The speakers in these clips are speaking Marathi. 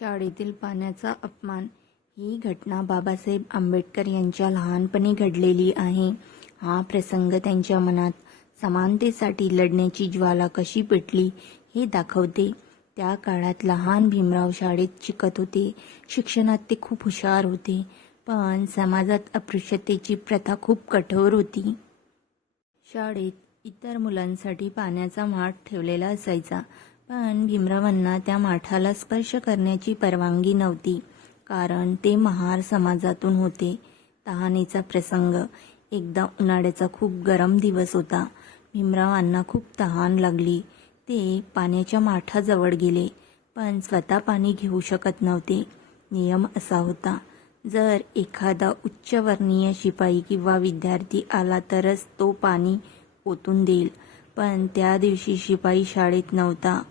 शाळेतील पाण्याचा अपमान ही घटना बाबासाहेब आंबेडकर यांच्या लहानपणी घडलेली आहे. हा प्रसंग त्यांच्या मनात समानतेसाठी लढण्याची ज्वाला कशी पेटली हे दाखवते. त्या काळात लहान भीमराव शाळेत शिकत होते. शिक्षणात ते खूप हुशार होते, पण समाजात अस्पृश्यतेची प्रथा खूप कठोर होती. शाळेत इतर मुलांसाठी पाण्याचा माठ ठेवलेला असायचा, पण भीमरावांना त्या माठाला स्पर्श करण्याची परवानगी नव्हती, कारण ते महार समाजातून होते. तहानेचा प्रसंग. एकदा उन्हाळ्याचा खूप गरम दिवस होता. भीमरावांना खूप तहान लागली. ते पाण्याच्या माठाजवळ गेले, पण स्वतः पाणी घेऊ शकत नव्हते. नियम असा होता, जर एखादा उच्चवर्णीय शिपाई किंवा विद्यार्थी आला तरच तो पाणी ओतून देईल, पण त्या दिवशी शिपाई शाळेत नव्हता.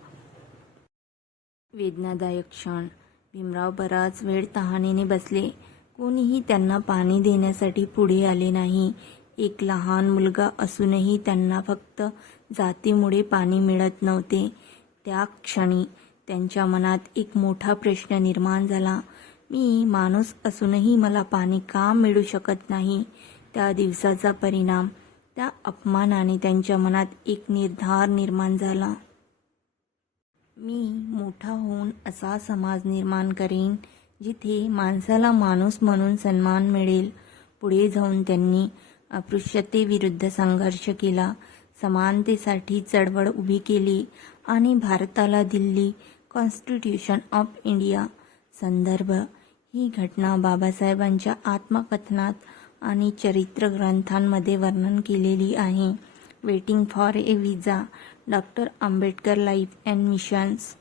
वेदनादायक क्षण. भीमराव बराच वेळ तहानेने बसले. कोणीही त्यांना पाणी देण्यासाठी पुढे आले नाही. एक लहान मुलगा असूनही त्यांना फक्त जातीमुळे पाणी मिळत नव्हते. त्या क्षणी त्यांच्या मनात एक मोठा प्रश्न निर्माण झाला. मी माणूस असूनही मला पाणी का मिळू शकत नाही? त्या दिवसाचा परिणाम. त्या अपमानाने त्यांच्या मनात एक निर्धार निर्माण झाला. मी मोठा होऊन असा समाज निर्माण करेन जिथे माणसाला माणूस म्हणून सन्मान मिळेल. पुढे जाऊन त्यांनी अस्पृश्यतेविरुद्ध संघर्ष केला, समानतेसाठी चळवळ उभी केली आणि भारताला दिल्ली कॉन्स्टिट्यूशन ऑफ इंडिया. संदर्भ. ही घटना बाबासाहेबांच्या आत्मकथनात आणि चरित्र ग्रंथांमध्ये वर्णन केलेली आहे. Waiting for a visa. Doctor Ambedkar life and missions.